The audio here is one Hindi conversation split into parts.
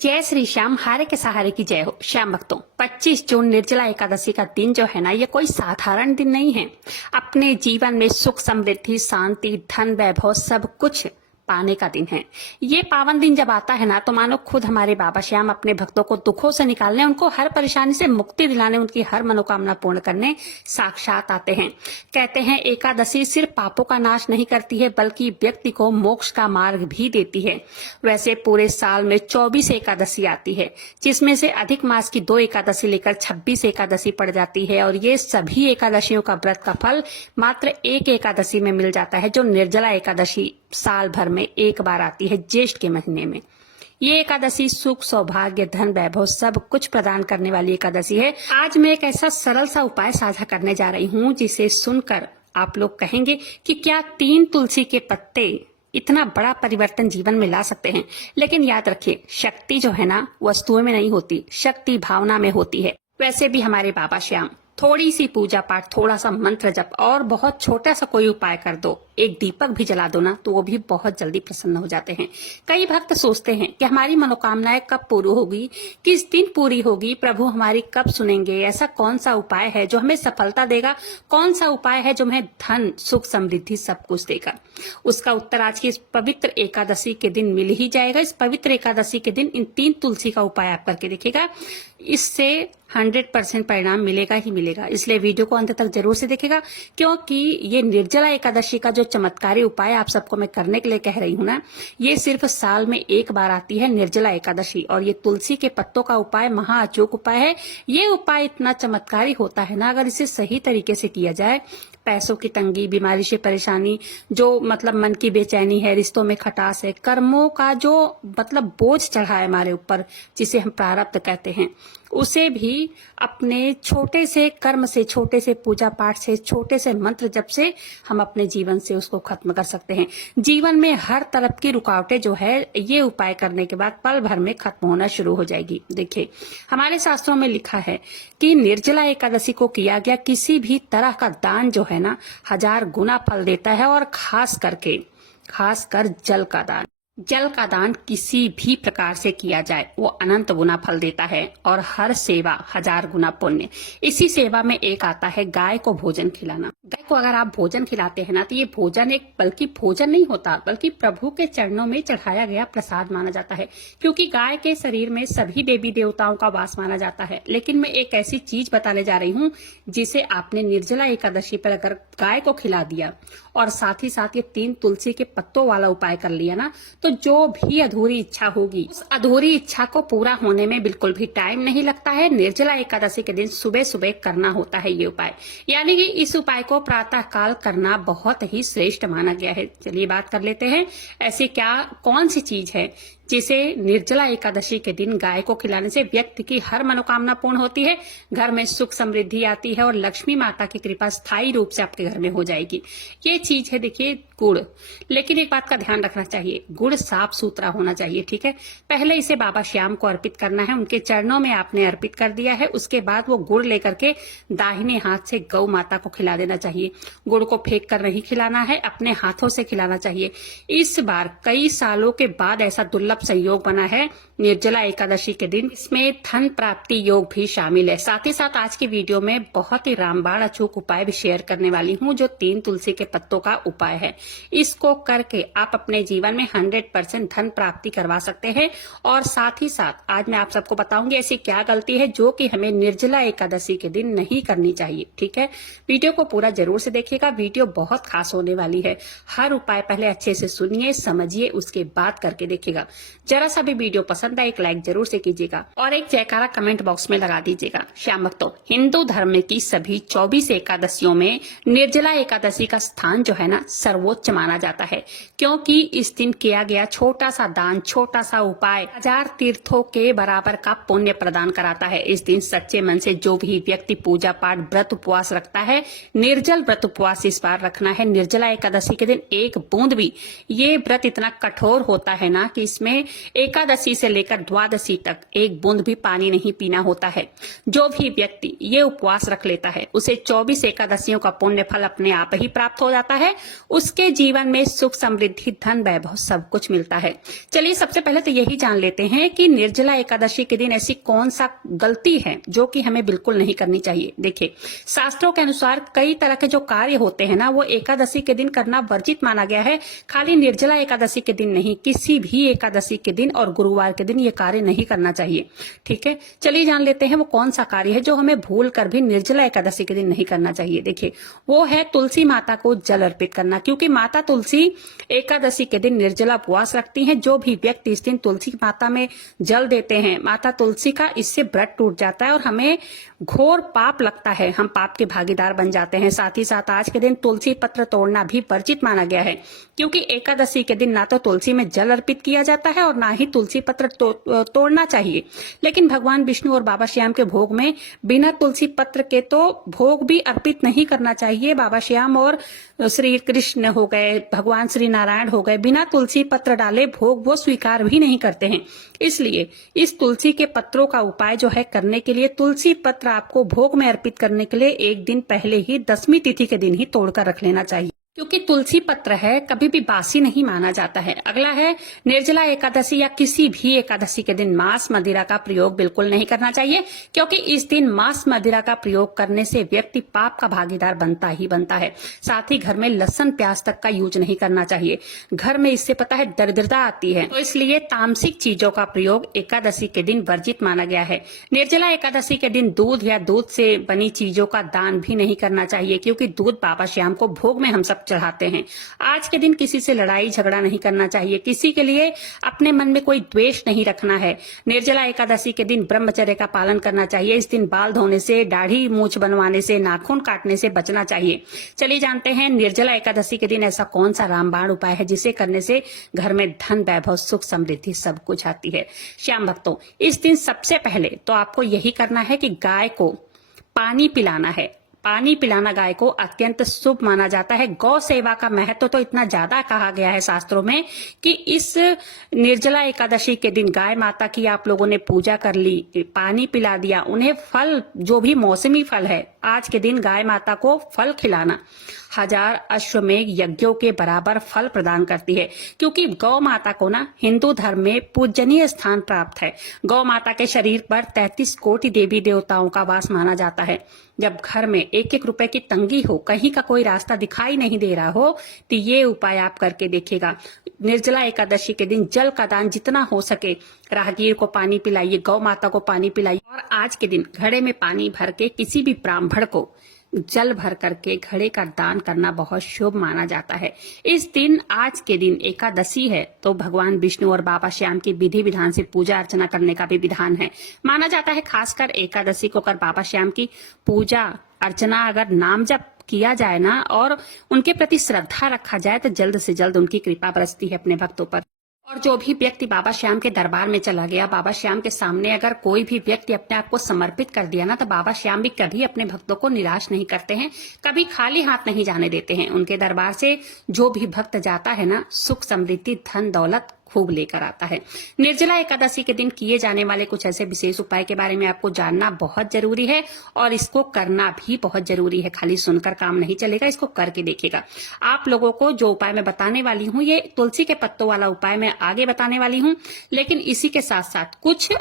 जय श्री श्याम, हारे के सहारे की जय हो। श्याम भक्तों, 25 जून निर्जला एकादशी का दिन जो है ना, ये कोई साधारण दिन नहीं है। अपने जीवन में सुख, समृद्धि, शांति, धन, वैभव सब कुछ पाने का दिन है। ये पावन दिन जब आता है ना, तो मानो खुद हमारे बाबा श्याम अपने भक्तों को दुखों से निकालने, उनको हर परेशानी से मुक्ति दिलाने, उनकी हर मनोकामना पूर्ण करने साक्षात आते हैं। कहते हैं एकादशी सिर्फ पापों का नाश नहीं करती है, बल्कि व्यक्ति को मोक्ष का मार्ग भी देती है। वैसे पूरे साल में 24 एकादशी आती है, जिसमें से अधिक मास की 2 एकादशी लेकर 26 एकादशी पड़ जाती है। और ये सभी एकादशियों का व्रत का फल मात्र एक एकादशी में मिल जाता है, जो निर्जला एकादशी साल भर में एक बार आती है, ज्येष्ठ के महीने में। ये एकादशी सुख, सौभाग्य, धन, वैभव सब कुछ प्रदान करने वाली एकादशी है। आज मैं एक ऐसा सरल सा उपाय साझा करने जा रही हूँ, जिसे सुनकर आप लोग कहेंगे कि क्या 3 तुलसी के पत्ते इतना बड़ा परिवर्तन जीवन में ला सकते हैं। लेकिन याद रखिए, शक्ति जो है ना, वस्तुओं में नहीं होती, शक्ति भावना में होती है। वैसे भी हमारे बाबा श्याम थोड़ी सी पूजा पाठ, थोड़ा सा मंत्र जप और बहुत छोटा सा कोई उपाय कर दो, एक दीपक भी जला दो ना, तो वो भी बहुत जल्दी प्रसन्न हो जाते हैं। कई भक्त सोचते हैं कि हमारी मनोकामनाएं कब पूरी होगी, किस दिन पूरी होगी, प्रभु हमारी कब सुनेंगे, ऐसा कौन सा उपाय है जो हमें सफलता देगा, कौन सा उपाय है जो हमें धन, सुख, समृद्धि सब कुछ देगा। उसका उत्तर आज की इस पवित्र एकादशी के दिन मिल ही जाएगा। इस पवित्र एकादशी के दिन इन 3 तुलसी का उपाय आप करके देखिएगा, इससे 100% परिणाम मिलेगा ही मिलेगा। इसलिए वीडियो को अंत तक जरूर से देखेगा, क्योंकि ये निर्जला एकादशी का जो चमत्कारी उपाय आप सबको मैं करने के लिए कह रही हूँ ना, ये सिर्फ साल में एक बार आती है निर्जला एकादशी। और ये तुलसी के पत्तों का उपाय महा अचूक उपाय है। ये उपाय इतना चमत्कारी होता है ना, अगर इसे सही तरीके से किया जाए, पैसों की तंगी, बीमारी से परेशानी, जो मतलब मन की बेचैनी है, रिश्तों में खटास है, कर्मों का जो मतलब बोझ चढ़ा है हमारे ऊपर, जिसे हम प्रारब्ध कहते हैं, उसे भी अपने छोटे से कर्म से, छोटे से पूजा पाठ से, छोटे से मंत्र जप से हम अपने जीवन से उसको खत्म कर सकते हैं। जीवन में हर तरफ की रुकावटें जो है, ये उपाय करने के बाद पल भर में खत्म होना शुरू हो जाएगी। देखिए, हमारे शास्त्रों में लिखा है कि निर्जला एकादशी को किया गया किसी भी तरह का दान जो है ना, 1000 गुना फल देता है। और खासकर जल का दान किसी भी प्रकार से किया जाए, वो अनंत गुना फल देता है। और हर सेवा 1000 गुना पुण्य। इसी सेवा में एक आता है गाय को भोजन खिलाना। गाय को अगर आप भोजन खिलाते हैं ना, तो ये भोजन एक बल्कि भोजन नहीं होता, बल्कि प्रभु के चरणों में चढ़ाया गया प्रसाद माना जाता है। क्योंकि गाय के शरीर में सभी देवी देवताओं का वास माना जाता है। लेकिन मैं एक ऐसी चीज बताने जा रही हूँ, जिसे आपने निर्जला एकादशी पर अगर गाय को खिला दिया और साथ ही साथ ये 3 तुलसी के पत्तों वाला उपाय कर लिया ना, तो जो भी अधूरी इच्छा होगी, उस अधूरी इच्छा को पूरा होने में बिल्कुल भी टाइम नहीं लगता है। निर्जला एकादशी के दिन सुबह सुबह करना होता है ये उपाय, यानी कि इस उपाय को प्रातः काल करना बहुत ही श्रेष्ठ माना गया है। चलिए बात कर लेते हैं, ऐसी कौन सी चीज है जिसे निर्जला एकादशी के दिन गाय को खिलाने से व्यक्ति की हर मनोकामना पूर्ण होती है, घर में सुख समृद्धि आती है और लक्ष्मी माता की कृपा स्थायी रूप से आपके घर में हो जाएगी। ये चीज है, देखिए, गुड़। लेकिन एक बात का ध्यान रखना चाहिए, गुड़ साफ सुथरा होना चाहिए, ठीक है। पहले इसे बाबा श्याम को अर्पित करना है, उनके चरणों में आपने अर्पित कर दिया है। उसके बाद वो गुड़ लेकर के दाहिने हाथ से गौ माता को खिला देना चाहिए। गुड़ को फेंक कर नहीं खिलाना है, अपने हाथों से खिलाना चाहिए। इस बार कई सालों के बाद ऐसा दुर्लभ संयोग बना है निर्जला एकादशी के दिन, इसमें धन प्राप्ति योग भी शामिल है। साथ ही साथ आज की वीडियो में बहुत ही रामबाण अचूक उपाय भी शेयर करने वाली हूँ, जो 3 तुलसी के पत्तों का उपाय है। इसको करके आप अपने जीवन में 100% धन प्राप्ति करवा सकते हैं। और साथ ही साथ आज मैं आप सबको बताऊंगी ऐसी क्या गलती है जो कि हमें निर्जला एकादशी के दिन नहीं करनी चाहिए, ठीक है। वीडियो को पूरा जरूर से देखिएगा, वीडियो बहुत खास होने वाली है। हर उपाय पहले अच्छे से सुनिए, समझिए, उसके बाद करके देखिएगा। जरा सा भी वीडियो पसंद आए, एक लाइक जरूर से कीजिएगा और एक जयकारा कमेंट बॉक्स में लगा दीजिएगा। श्याम भक्तों, हिंदू धर्म की सभी 24 एकादशियों में निर्जला एकादशी का स्थान जो है ना, सर्वोच्च माना जाता है। क्योंकि इस दिन किया गया छोटा सा दान, छोटा सा उपाय 1000 तीर्थों के बराबर का पुण्य प्रदान कराता है। इस दिन सच्चे मन से जो भी व्यक्ति पूजा पाठ, व्रत उपवास रखता है, निर्जल व्रत उपवास इस बार रखना है। निर्जला एकादशी के दिन एक बूंद भी, ये व्रत इतना कठोर होता है ना कि इसमें हमें एकादशी से लेकर द्वादशी तक एक बूंद भी पानी नहीं पीना होता है। जो भी व्यक्ति ये उपवास रख लेता है उसे 24 एकादशियों का पुण्य फल अपने आप ही प्राप्त हो जाता है। उसके जीवन में सुख, समृद्धि, धन, वैभव सब कुछ मिलता है। चलिए सबसे पहले तो यही जान लेते हैं कि निर्जला एकादशी के दिन ऐसी कौन सा गलती है जो कि हमें बिल्कुल नहीं करनी चाहिए। देखिए, शास्त्रों के अनुसार कई तरह के जो कार्य होते हैं ना, वो एकादशी के दिन करना वर्जित माना गया है। खाली निर्जला एकादशी के दिन नहीं, किसी भी एकादशी के दिन और गुरुवार के दिन ये कार्य नहीं करना चाहिए। ठीक है, चलिए जान लेते हैं वो कौन सा कार्य है जो हमें भूल कर भी निर्जला एकादशी के दिन नहीं करना चाहिए। देखिए, वो है तुलसी माता को जल अर्पित करना, क्योंकि माता तुलसी एकादशी के दिन निर्जला उपवास रखती हैं। जो भी व्यक्ति इस दिन तुलसी माता में जल देते हैं, माता तुलसी का इससे व्रत टूट जाता है और हमें घोर पाप लगता है, हम पाप के भागीदार बन जाते हैं। साथ ही साथ आज के दिन तुलसी पत्र तोड़ना भी वर्जित माना गया है, क्योंकि एकादशी के दिन ना तो तुलसी में जल अर्पित किया जाता है और ना ही तुलसी पत्र तोड़ना चाहिए। लेकिन भगवान विष्णु और बाबा श्याम के भोग में बिना तुलसी पत्र के तो भोग भी अर्पित नहीं करना चाहिए। बाबा श्याम और श्री कृष्ण हो गए, भगवान श्री नारायण हो गए, बिना तुलसी पत्र डाले भोग वो स्वीकार भी नहीं करते हैं। इसलिए इस तुलसी के पत्रों का उपाय जो है करने के लिए, तुलसी पत्र आपको भोग में अर्पित करने के लिए एक दिन पहले ही, 10वीं तिथि के दिन ही तोड़कर रख लेना चाहिए, क्योंकि तुलसी पत्र है कभी भी बासी नहीं माना जाता है। अगला है निर्जला एकादशी या किसी भी एकादशी के दिन मांस मदिरा का प्रयोग बिल्कुल नहीं करना चाहिए, क्योंकि इस दिन मांस मदिरा का प्रयोग करने से व्यक्ति पाप का भागीदार बनता ही बनता है। साथ ही घर में लहसुन प्याज तक का यूज नहीं करना चाहिए। घर में इससे पता है दरिद्रता आती है, तो इसलिए तामसिक चीजों का प्रयोग एकादशी के दिन वर्जित माना गया है। निर्जला एकादशी के दिन दूध या दूध से बनी चीजों का दान भी नहीं करना चाहिए, क्योंकि दूध बाबा श्याम को भोग में हम सब चढ़ाते हैं। आज के दिन किसी से लड़ाई झगड़ा नहीं करना चाहिए, किसी के लिए अपने मन में कोई द्वेष नहीं रखना है। निर्जला एकादशी के दिन ब्रह्मचर्य का पालन करना चाहिए। इस दिन बाल धोने से, दाढ़ी मूछ बनवाने से, नाखून काटने से बचना चाहिए। चलिए जानते हैं निर्जला एकादशी के दिन ऐसा कौन सा रामबाण उपाय है जिसे करने से घर में धन, वैभव, सुख, समृद्धि सब कुछ आती है। श्याम भक्तों, इस दिन सबसे पहले तो आपको यही करना है कि गाय को पानी पिलाना है। पानी पिलाना गाय को अत्यंत शुभ माना जाता है। गौ सेवा का महत्व तो इतना ज्यादा कहा गया है शास्त्रों में कि इस निर्जला एकादशी के दिन गाय माता की आप लोगों ने पूजा कर ली, पानी पिला दिया, उन्हें फल, जो भी मौसमी फल है, आज के दिन गाय माता को फल खिलाना 1000 अश्वमेघ यज्ञों के बराबर फल प्रदान करती है, क्योंकि गौ माता को ना हिंदू धर्म में पूजनीय स्थान प्राप्त है। गौ माता के शरीर पर 33 कोटि देवी देवताओं का वास माना जाता है। जब घर में 1-1 रुपए की तंगी हो, कहीं का कोई रास्ता दिखाई नहीं दे रहा हो, तो ये उपाय आप करके देखिएगा। निर्जला एकादशी के दिन जल का दान जितना हो सके, राहगीर को पानी पिलाइए, गौ माता को पानी पिलाइए, और आज के दिन घड़े में पानी भर के किसी भी ब्राह्मण को जल भर करके घड़े का दान करना बहुत शुभ माना जाता है। इस दिन, आज के दिन एकादशी है, तो भगवान विष्णु और बाबा श्याम की विधि विधान से पूजा अर्चना करने का भी विधान है। माना जाता है खासकर एकादशी को अगर बाबा श्याम की पूजा अर्चना, अगर नाम जप किया जाए ना और उनके प्रति श्रद्धा रखा जाए, तो जल्द से जल्द उनकी कृपा बरसती है अपने भक्तों पर। और जो भी व्यक्ति बाबा श्याम के दरबार में चला गया, बाबा श्याम के सामने अगर कोई भी व्यक्ति अपने आप को समर्पित कर दिया ना, तो बाबा श्याम भी कभी अपने भक्तों को निराश नहीं करते हैं, कभी खाली हाथ नहीं जाने देते हैं। उनके दरबार से जो भी भक्त जाता है ना, सुख, समृद्धि, धन, दौलत खूब लेकर आता है। निर्जला एकादशी के दिन किए जाने वाले कुछ ऐसे विशेष उपाय के बारे में आपको जानना बहुत जरूरी है, और इसको करना भी बहुत जरूरी है। खाली सुनकर काम नहीं चलेगा, इसको करके देखिएगा। आप लोगों को जो उपाय मैं बताने वाली हूँ, ये तुलसी के पत्तों वाला उपाय मैं आगे बताने वाली हूँ, लेकिन इसी के साथ साथ कुछ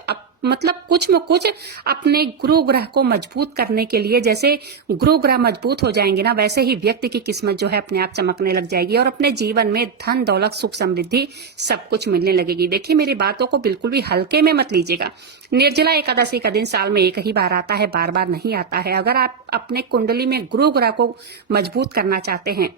कुछ में कुछ अपने गुरु ग्रह को मजबूत करने के लिए, जैसे गुरु ग्रह मजबूत हो जाएंगे ना, वैसे ही व्यक्ति की किस्मत जो है अपने आप चमकने लग जाएगी और अपने जीवन में धन, दौलत, सुख, समृद्धि सब कुछ मिलने लगेगी। देखिए, मेरी बातों को बिल्कुल भी हल्के में मत लीजिएगा। निर्जला एकादशी का दिन साल में एक ही बार आता है, बार बार नहीं आता है। अगर आप अपने कुंडली में गुरु ग्रह को मजबूत करना चाहते हैं,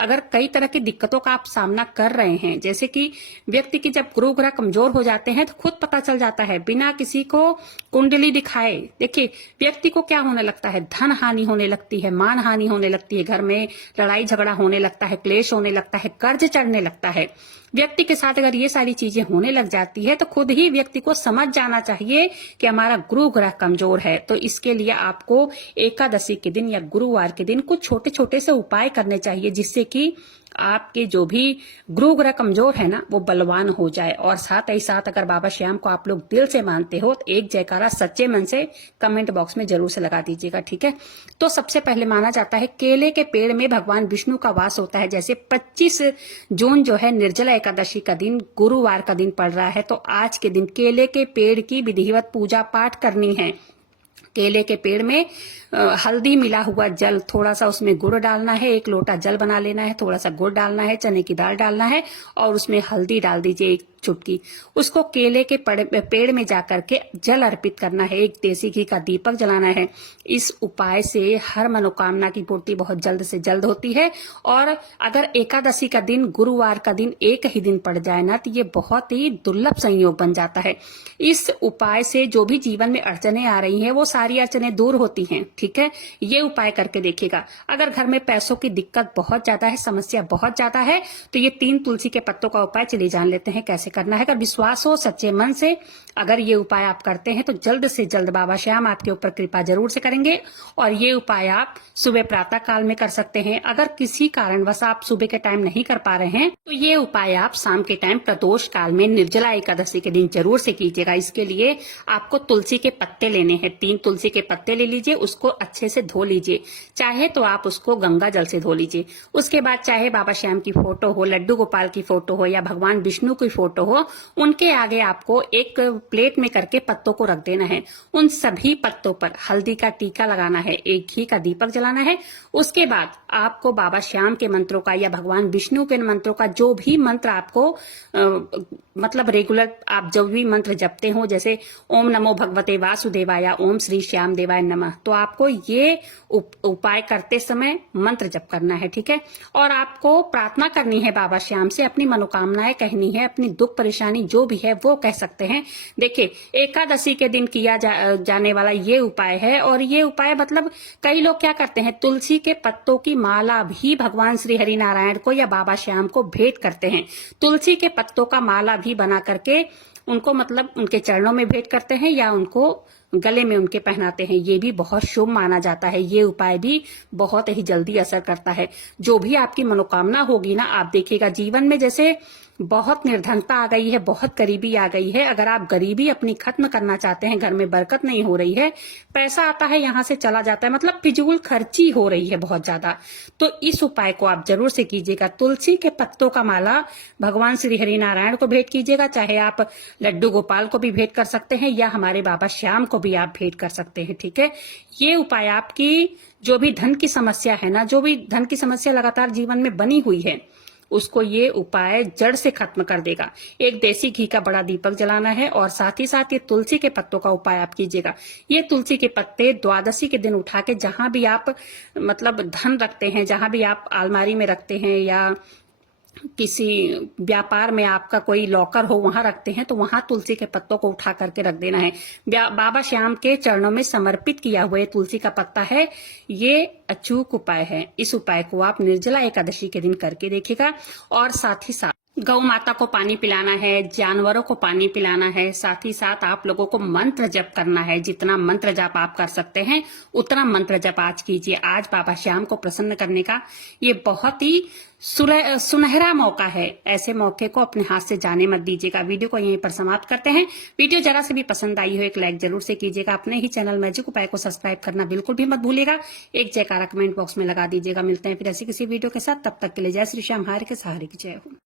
अगर कई तरह की दिक्कतों का आप सामना कर रहे हैं, जैसे कि व्यक्ति की जब गुरु ग्रह कमजोर हो जाते हैं तो खुद पता चल जाता है बिना किसी को कुंडली दिखाए। देखिए, व्यक्ति को क्या होने लगता है, धन हानि होने लगती है, मान हानि होने लगती है, घर में लड़ाई झगड़ा होने लगता है, क्लेश होने लगता है, कर्ज चढ़ने लगता है। व्यक्ति के साथ अगर ये सारी चीजें होने लग जाती है तो खुद ही व्यक्ति को समझ जाना चाहिए कि हमारा गुरु ग्रह कमजोर है। तो इसके लिए आपको एकादशी के दिन या गुरुवार के दिन कुछ छोटे छोटे से उपाय करने चाहिए, जिससे कि आपके जो भी गुरु ग्रह कमजोर है ना वो बलवान हो जाए। और साथ ही साथ अगर बाबा श्याम को आप लोग दिल से मानते हो तो एक जयकारा सच्चे मन से कमेंट बॉक्स में जरूर से लगा दीजिएगा, ठीक है। तो सबसे पहले माना जाता है केले के पेड़ में भगवान विष्णु का वास होता है। जैसे 25 जून जो है निर्जला एकादशी का दिन गुरुवार का दिन पड़ रहा है, तो आज के दिन केले के पेड़ की विधिवत पूजा पाठ करनी है। केले के पेड़ में हल्दी मिला हुआ जल, थोड़ा सा उसमें गुड़ डालना है, 1 लोटा जल बना लेना है, थोड़ा सा गुड़ डालना है, चने की दाल डालना है और उसमें हल्दी डाल दीजिए 1 चुटकी। उसको केले के पेड़ में जाकर के जल अर्पित करना है, 1 देसी घी का दीपक जलाना है। इस उपाय से हर मनोकामना की पूर्ति बहुत जल्द से जल्द होती है। और अगर एकादशी का दिन गुरुवार का दिन एक ही दिन पड़ जाए ना तो ये बहुत ही दुर्लभ संयोग बन जाता है। इस उपाय से जो भी जीवन में अड़चने आ रही हैं वो सारी अड़चने दूर होती हैं, ठीक है। ये उपाय करके देखिएगा। अगर घर में पैसों की दिक्कत बहुत ज्यादा है, समस्या बहुत ज्यादा है, तो ये 3 तुलसी के पत्तों का उपाय चलिए जान लेते हैं कैसे करना है। अगर विश्वास हो सच्चे मन से अगर ये उपाय आप करते हैं तो जल्द से जल्द बाबा श्याम आपके ऊपर कृपा जरूर से करेंगे। और ये उपाय आप सुबह प्रातः काल में कर सकते हैं। अगर किसी कारणवश आप सुबह के टाइम नहीं कर पा रहे हैं तो ये उपाय आप शाम के टाइम प्रदोष काल में निर्जला एकादशी के दिन जरूर से कीजिएगा। इसके लिए आपको तुलसी के पत्ते लेने हैं, 3 तुलसी के पत्ते ले लीजिए, उसको अच्छे से धो लीजिए। चाहे तो आप उसको गंगा जल से धो लीजिए। उसके बाद चाहे बाबा श्याम की फोटो हो, लड्डू गोपाल की फोटो हो या भगवान विष्णु की फोटो हो, उनके आगे आपको एक प्लेट में करके पत्तों को रख देना है। उन सभी पत्तों पर हल्दी का टीका लगाना है, 1 घी का दीपक जलाना है। उसके बाद आपको बाबा श्याम के मंत्रों का या भगवान विष्णु के मंत्रों का जो भी मंत्र आपको मतलब रेगुलर आप जो भी मंत्र जपते हो, जैसे ओम नमो भगवते वासुदेवाय, ओम श्री श्याम देवाय नमः, तो आपको ये उपाय करते समय मंत्र जप करना है, ठीक है। और आपको प्रार्थना करनी है बाबा श्याम से, अपनी मनोकामनाएं कहनी है, अपनी दुख परेशानी जो भी है वो कह सकते हैं। देखिए एकादशी के दिन किया जाने वाला ये उपाय है। और ये उपाय मतलब कई लोग क्या करते हैं, तुलसी के पत्तों की माला भी भगवान श्री हरि नारायण को या बाबा श्याम को भेंट करते हैं। तुलसी के पत्तों का माला भी बना करके उनको मतलब उनके चरणों में भेंट करते हैं या उनको गले में उनके पहनाते हैं। ये भी बहुत शुभ माना जाता है। ये उपाय भी बहुत ही जल्दी असर करता है। जो भी आपकी मनोकामना होगी ना, आप देखिएगा जीवन में जैसे बहुत निर्धनता आ गई है, बहुत गरीबी आ गई है। अगर आप गरीबी अपनी खत्म करना चाहते हैं, घर में बरकत नहीं हो रही है, पैसा आता है यहाँ से चला जाता है, मतलब फिजूल खर्ची हो रही है बहुत ज्यादा, तो इस उपाय को आप जरूर से कीजिएगा। तुलसी के पत्तों का माला भगवान श्री हरि नारायण को भेंट कीजिएगा। चाहे आप लड्डू गोपाल को भी भेंट कर सकते हैं या हमारे बाबा श्याम को भी आप भेंट कर सकते हैं, ठीक है। ये उपाय आपकी जो भी धन की समस्या है ना, जो भी धन की समस्या लगातार जीवन में बनी हुई है, उसको ये उपाय जड़ से खत्म कर देगा। 1 देसी घी का बड़ा दीपक जलाना है और साथ ही साथ ये तुलसी के पत्तों का उपाय आप कीजिएगा। ये तुलसी के पत्ते द्वादशी के दिन उठा के जहां भी आप मतलब धन रखते हैं, जहां भी आप अलमारी में रखते हैं या किसी व्यापार में आपका कोई लॉकर हो वहां रखते हैं, तो वहां तुलसी के पत्तों को उठा करके रख देना है। बाबा श्याम के चरणों में समर्पित किया हुआ तुलसी का पत्ता है। ये अचूक उपाय है। इस उपाय को आप निर्जला एकादशी के दिन करके देखिएगा। और साथ ही साथ गौ माता को पानी पिलाना है, जानवरों को पानी पिलाना है। साथ ही साथ आप लोगों को मंत्र जप करना है। जितना मंत्र जप आप कर सकते हैं उतना मंत्र जप आज कीजिए। आज बाबा श्याम को प्रसन्न करने का ये बहुत ही सुनहरा मौका है। ऐसे मौके को अपने हाथ से जाने मत दीजिएगा। वीडियो को यहीं पर समाप्त करते हैं। वीडियो जरा से भी पसंद आई हो एक लाइक जरूर से कीजिएगा। अपने ही चैनल मैजिक उपाय को सब्सक्राइब करना बिल्कुल भी मत भूलिएगा। एक जयकारा कमेंट बॉक्स में लगा दीजिएगा। मिलते हैं फिर ऐसी किसी वीडियो के साथ। तब तक के लिए जय श्री श्याम, हर के सहारे की जय हो।